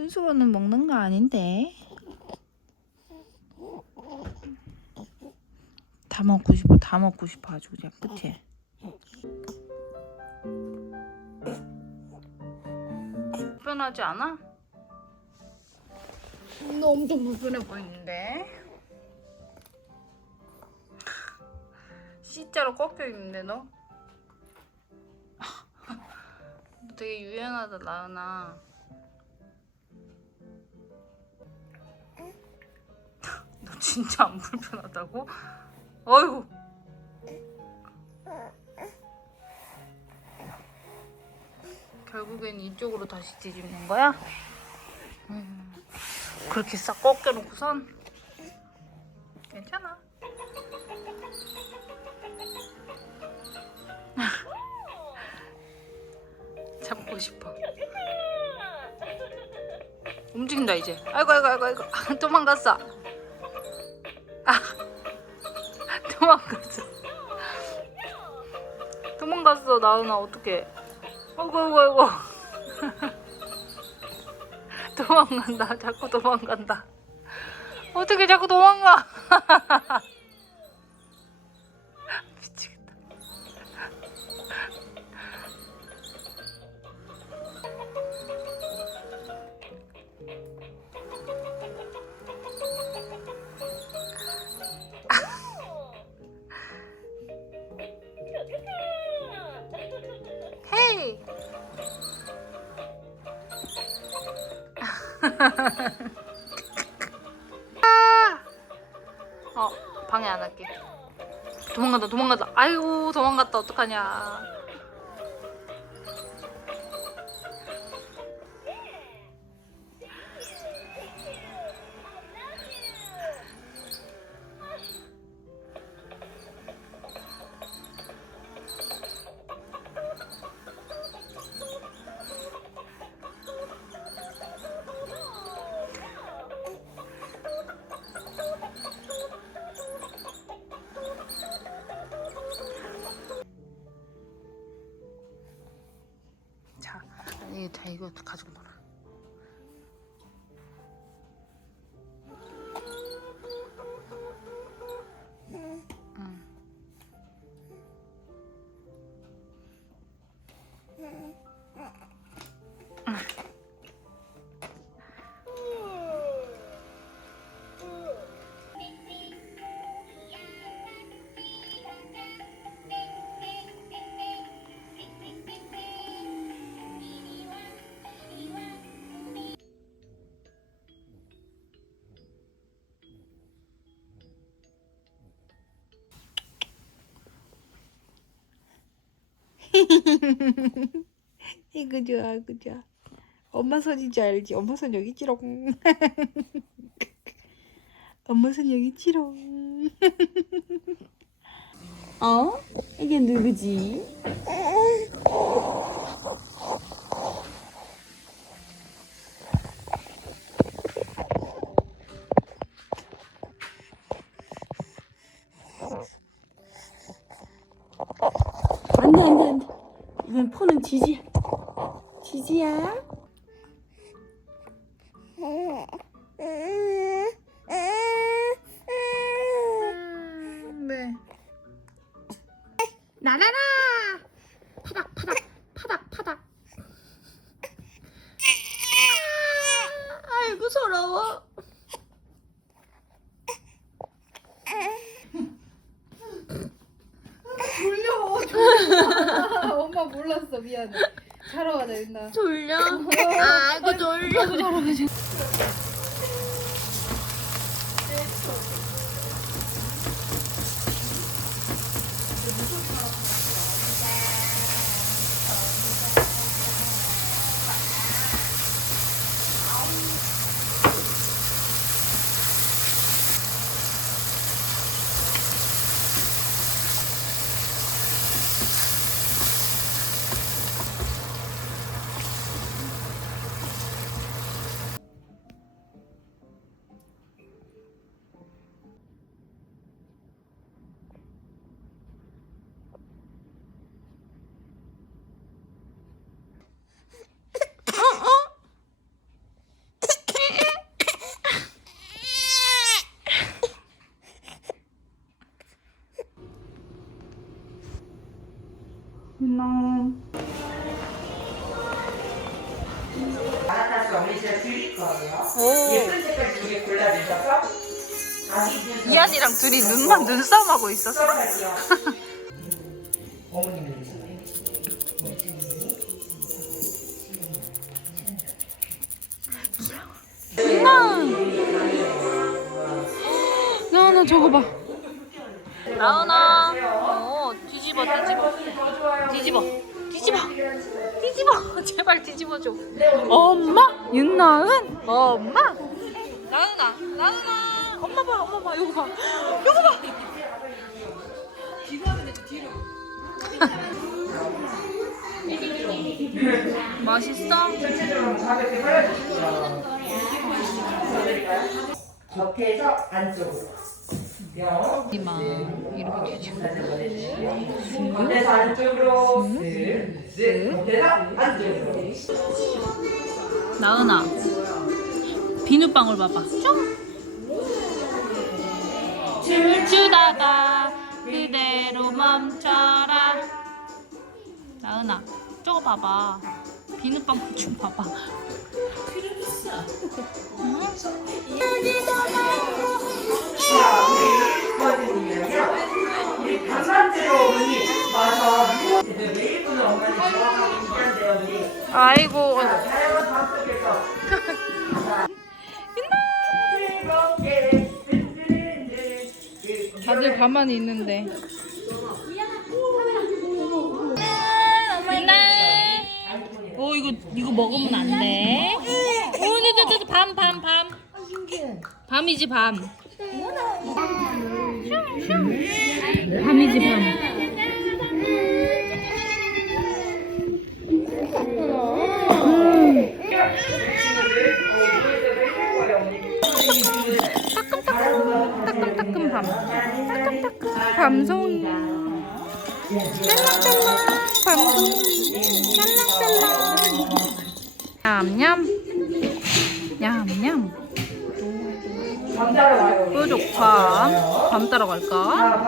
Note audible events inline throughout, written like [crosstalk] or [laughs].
순수로는 먹는 거 아닌데. 다 먹고 싶어, 다 먹고 싶어 아주 그냥 끝에. 불편하지 않아? 너 엄청 불편해 보이는데. C자로 꺾여 있는데 너? [laughs] 너 되게 유연하다 나은아. 진짜 안 불편하다고? 어이구. 결국엔 이쪽으로 다시 뒤집는 거야? 음, 그렇게 싹 꺾여놓고선 괜찮아. [laughs] 잡고 싶어. 움직인다 이제. 아이고 아이고 아이고 아이고 아, [laughs] 도망갔어. 도망갔어. 도망갔어 나은아 어떡해. 아이고 아이고 아이고. 도망간다. 자꾸 도망간다. 어떻게 자꾸 도망가? [laughs] [laughs] 어 방해 안 할게. 도망간다 도망간다. 아이고 도망갔다 어떡하냐. 자, 이, 자 이거 가지고 놀아. 이거 좋아, 이거 좋아. 엄마 손인 줄 알지? 엄마 손 여기 있지롱. [laughs] 엄마 손 여기 있지롱. [laughs] 어? 이게 누구지? 안돼 안돼 안돼 폰은 지지야 지지야 미안해. 자러 가자 일단 졸려? 아이고 졸려 [laughs] 분 이한이랑 둘이 눈만 눈싸움하고 있었어. 나나 저거 봐. 나은아. 어 뒤집어 뒤집어. 뒤집어. 뒤집어. 뒤집어. [laughs] 제발 뒤집어줘. 엄마? 윤나은? 엄마? 나은아. 나은아. 엄마 봐. 엄마 봐. 이거 봐. 이거 봐. [laughs] 맛있어? 겉에서 안쪽으로. 명. 이마 이렇게 뒤집어. 겉에서 안쪽으로. 쓱. 쓱. 겉에서 안쪽으로. 나은아 비눗방울 봐봐 쭉 춤추다가 그대로 멈춰라 나은아 저거 봐봐 비눗방울 좀 봐봐 우리 강남대로 어머니 와서. 매일 보는. 아이고 다양한 방. 다들 가만히 있는데. 맨날 오 이거 이거 먹으면 안 돼. 오네네네 밤밤 밤. 밤이지 밤. 밤이지 밤 밤송이 짤랑짤랑 밤송이 짤랑짤랑 밤 따라와요. 뾰족밤 밤 따러 갈까?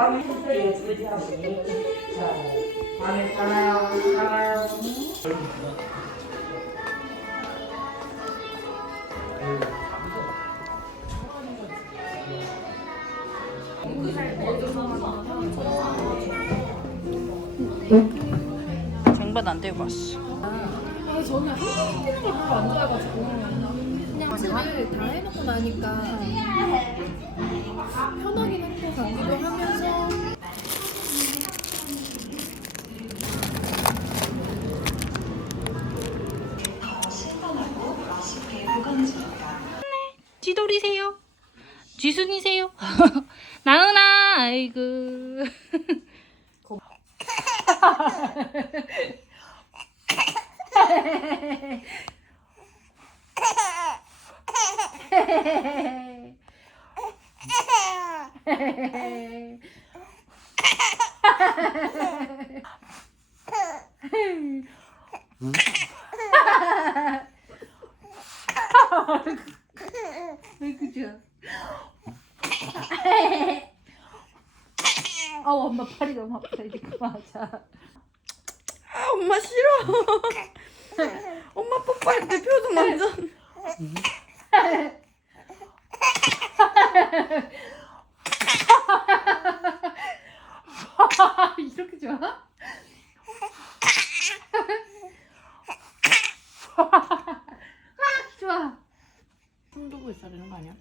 밤에 살아요, 쟁반 안 들고 왔어 아 저는 한국 먹는 걸 별로 안 좋아해가지고 그냥 집을 다 해놓고 나니까 편하긴 한 것 같기도 하면서 지돌이세요? 쥐순이세요? [laughs] 나은아 아이고 [laughs] 아 엄마 팔이 너무 아프다 이제 그만 하자 아, 엄마 싫어. [laughs] 엄마 뽀뽀할 때 표정 완전. [laughs] 이렇게? 좋아 손두고 있어야 되는 거 아니야?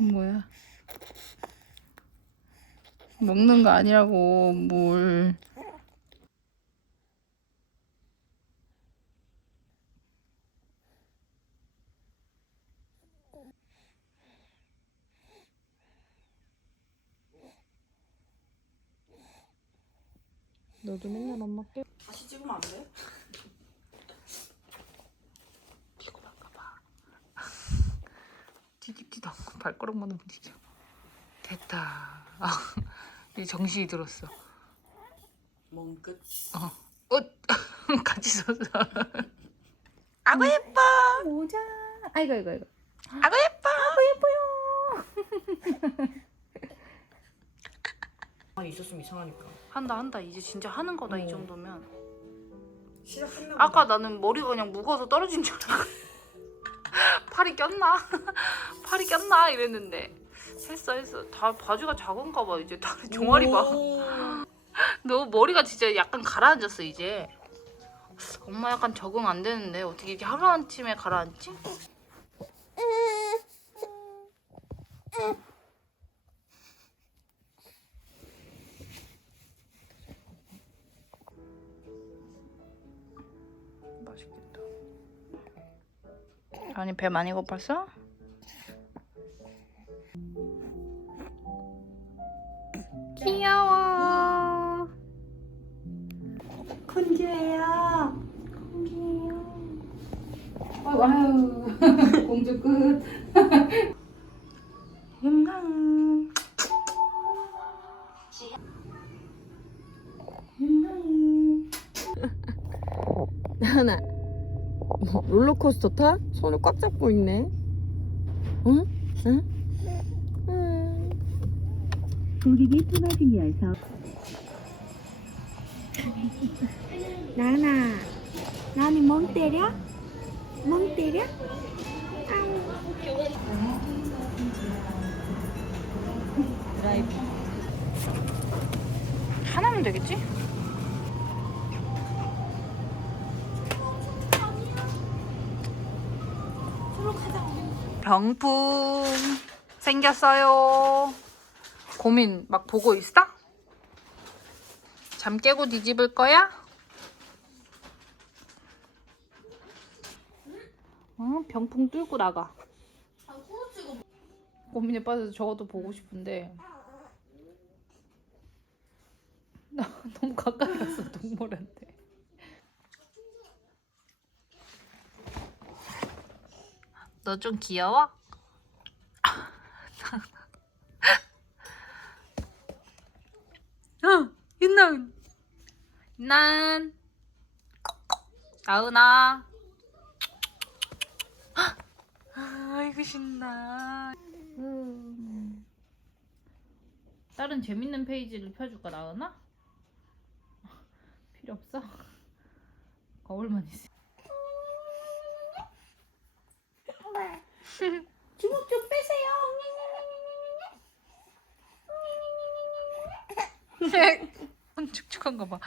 뭐야 먹는 거 아니라고 뭘 너도 맨날 엄마 깨. 다시 찍으면 안 돼? 피곤한가 봐 뒤집지도 않고 발가락만 움직여 됐다 이제 정신이 들었어 멍 끝. 어, 어, [laughs] 같이 서서 아구 예뻐. 모자. 아이고 아이고 아이고. 아구 예뻐. 가만히 [laughs] 있었으면 이상하니까. 한다 한다 이제 진짜 하는 거다 이 정도면. 시작했나 아까 나는 머리가 그냥 무거워서 떨어진 줄 알고 팔이 꼈나? [laughs] 팔이 꼈나 이랬는데 했어 했어 다 바지가 작은가 봐 이제 다리 종아리 봐. [laughs] 너 머리가 진짜 약간 가라앉았어 이제. 엄마 약간 적응 안 되는데 어떻게 이렇게 하루 아침에 가라앉지? 배 많이 고팠어? 귀여워. 콘지예요. 아이고 아유. [laughs] 공주 끝. 롤러코스터 타? 손을 꽉 잡고 있네. 응? 응? 응. 고객이 통화 중이어서 나나 나니 멍 때려? 멍 때려? 하나면 되겠지? 병풍 생겼어요. 고민 막 보고 있어? 잠 깨고 뒤집을 거야? 어, 병풍 뚫고 나가. 고민에 빠져서 저것도 보고 싶은데 나 [laughs] 너무 가까이 갔어 동물한테. 너 좀 귀여워? 어, 윤나은. 윤나은. 나은아. 아이고 신나. 음. 다른 재밌는 페이지를 펴줄까 나은아? 필요 없어? 거울만 있어. 주먹 좀 빼세요 손 축축한 거 봐.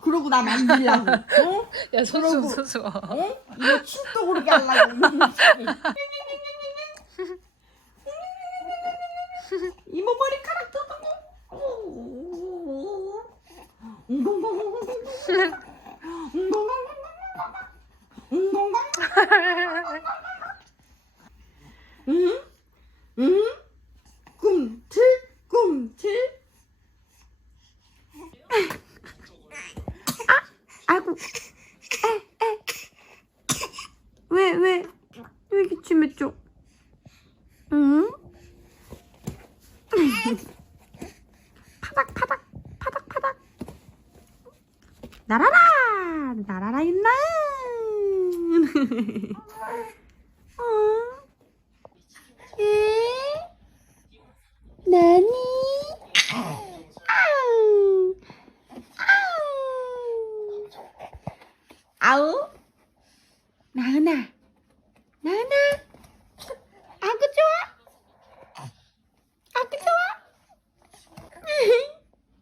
그러고 나 만지려고. 어? 야 소수 소수. 어? 이거 침도 그렇게 하려고. 이모 머리카락 뜯어. 응? 응? 꿈틀? 꿈틀? 아이고 왜 왜 왜 기침했죠? 응? 파닥 파닥 파닥 파닥 나라라 나라라 있나 어? 예? 나니? 아우 아우 아우 나은아 나은아 아구 좋아 아구 좋아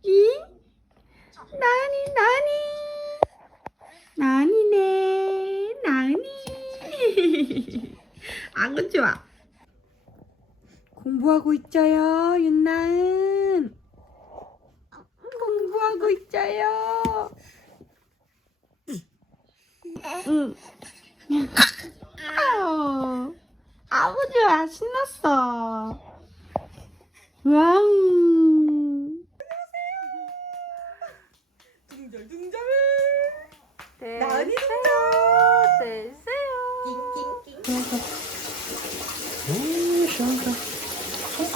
이 나니 나니 나니네 나니 아구 좋아 공부하고 있자요 윤나은. 공부하고 있자요. 응. 아우 아우 좋아 신났어? 와우. 등절 등절. 나은이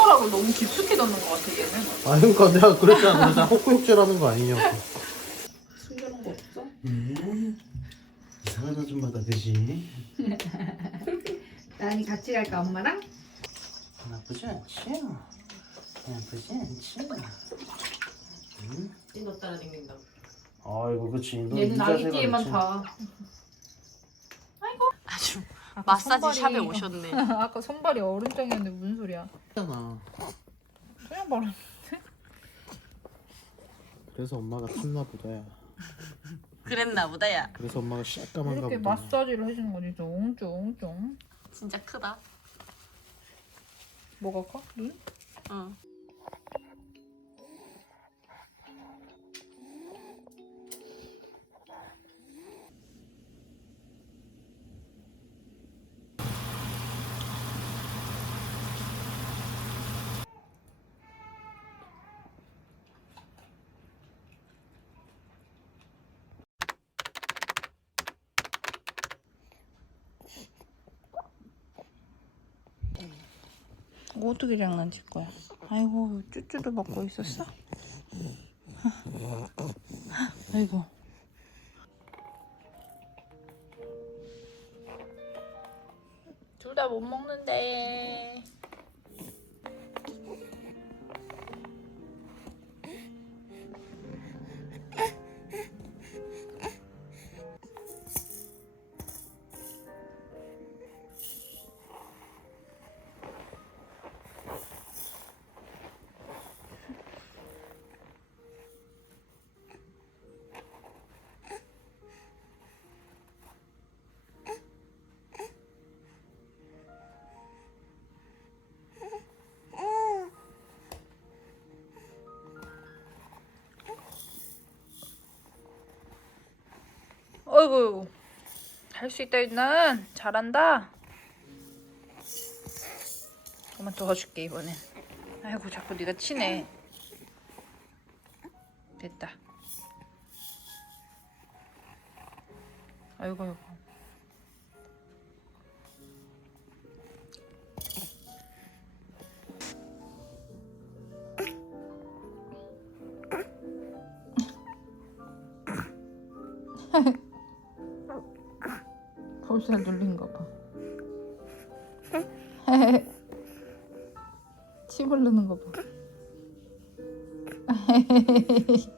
손가락을 너무 깊숙이 넣는 것 같아 얘는. 아 그러니까 내가 그랬잖아 그래서 헛구역질하는 거 아니냐고 친절한 거 없어? 음. 이상한 아줌마가 되지? [laughs] 나연이 같이 갈까 엄마랑? 나쁘지 않지? 나쁘지 않지? 응? 찐너 따라다닌다 아이고 그치 너 얘는 이 자세가 띠에만 그치. 다 아주 아까 마사지 손발이- 샵에 [laughs] 오셨네. 아까 손발이 어른짱이었는데 무슨 소리야 잖아 그냥 말하 그래서 엄마가 탔나 보다 야 그랬나 보다야. 그래서 엄마가 시까만가 이렇게 보다 마사지를 해주는 거지 쫑쫑쫑 진짜 크다. 뭐가 커? 눈? 응. 어떻게 장난칠 거야? 아이고 쭈쭈도 먹고 있었어? 아이고 어이구 할수 있다 윤난 잘한다. 한번 도와줄게 이번엔. 아이고 자꾸 네가 치네. 됐다. 아이고 볼살 눌린 거 봐. [laughs] 침 흐르는 거 봐. [laughs]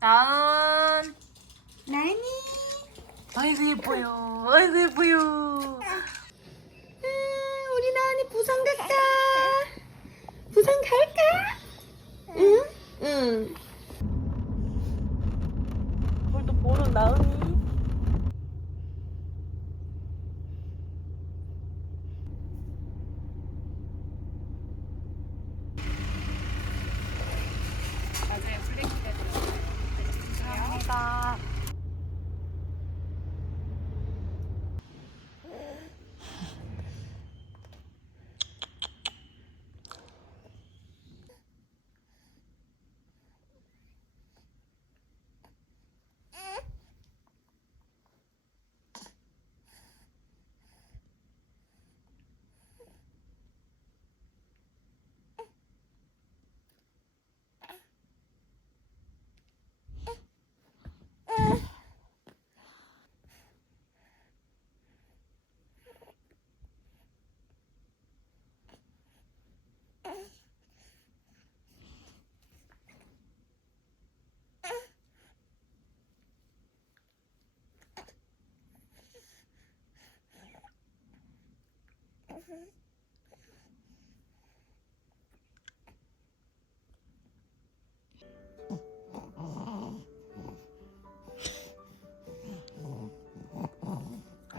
나은. 나니 아이고 예뻐요. 아이고 예뻐요. 우리 나은이 부산 갈까? 부산 갈까? 응? 응. 그걸 또 보는 나은이. 맞아요. 블랙키가 감사합니다.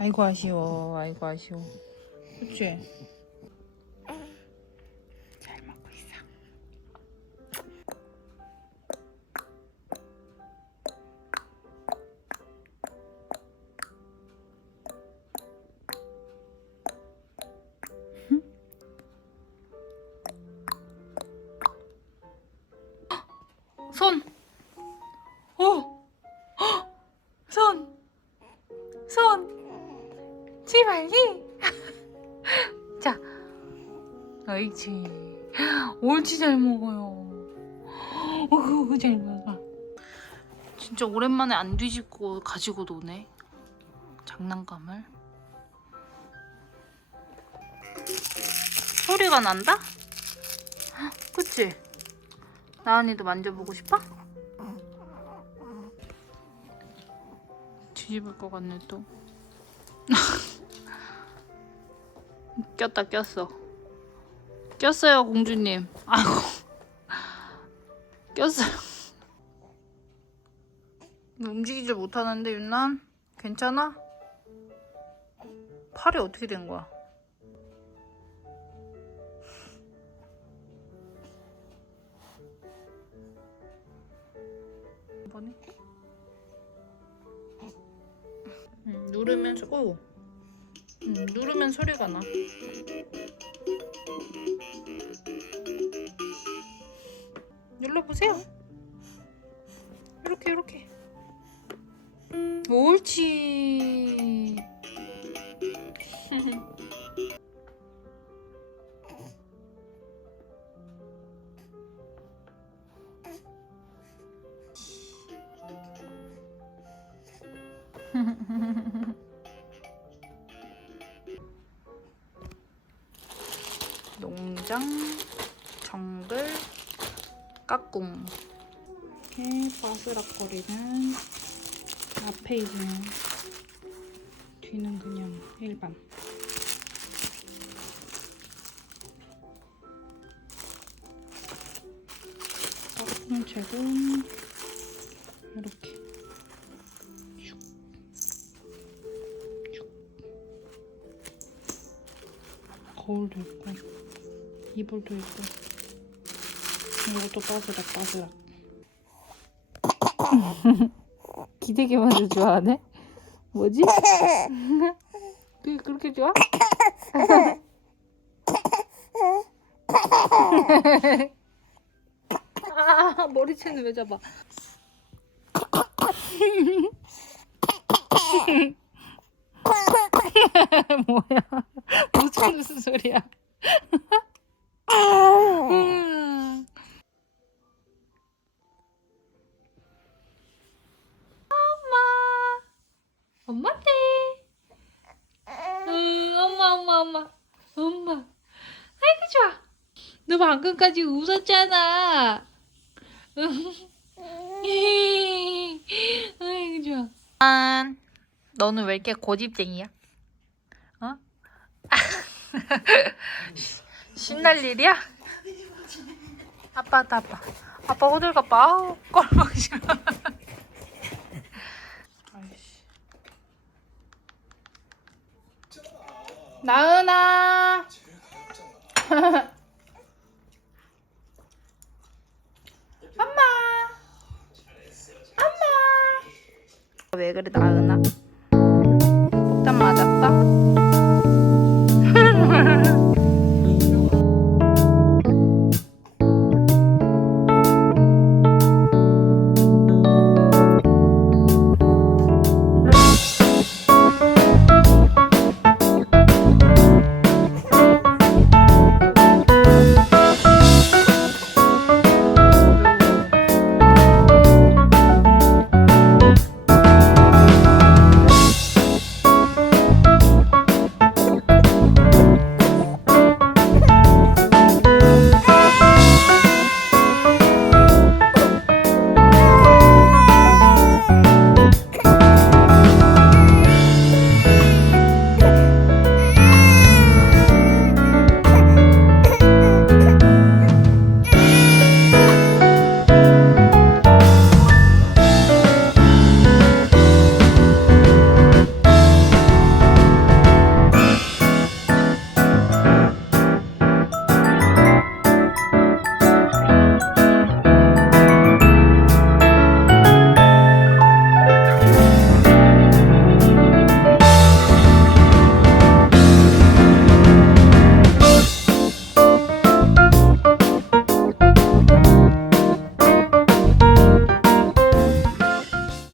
아이고 아쉬워. 아이고 아쉬워. 그치? 옳지 잘 먹어요. 어구 잘 먹어. 진짜 오랜만에 안 뒤집고 가지고 노네. 장난감을. 소리가 난다? 헉, 그치? 나은이도 만져보고 싶어? 뒤집을 것 같네 또. [laughs] 꼈다 꼈어. 꼈어요 공주님. 아이고. 꼈어요. 너 움직이질 못하는데 윤남? 괜찮아? 팔이 어떻게 된 거야? 한번에 음, 누르면 소, 오. 음, 누르면 소리가 나. 눌러보세요. 이렇게 이렇게. 옳지. 뒤는 그냥 일반. 까꿍책은 이렇게. 거울도 있고 이불도 있고 이것도 빠스락 빠스락 [laughs] 기대게 만들 좋아하네? 뭐지? [laughs] 그게 그렇게 좋아? 아 머리채는 왜 잡아 [laughs] 뭐야 무슨 무슨 소리야 방금까지 웃었잖아 좋아 안 너는 왜 이렇게 고집쟁이야? 어? [laughs] 신날 일이야? 아빠다 아빠 아빠 가봐 아우 꼴보기 싫어. [laughs] 나은아 [laughs] 엄마 엄마 왜 그래 나은아 폭탄 맞았어?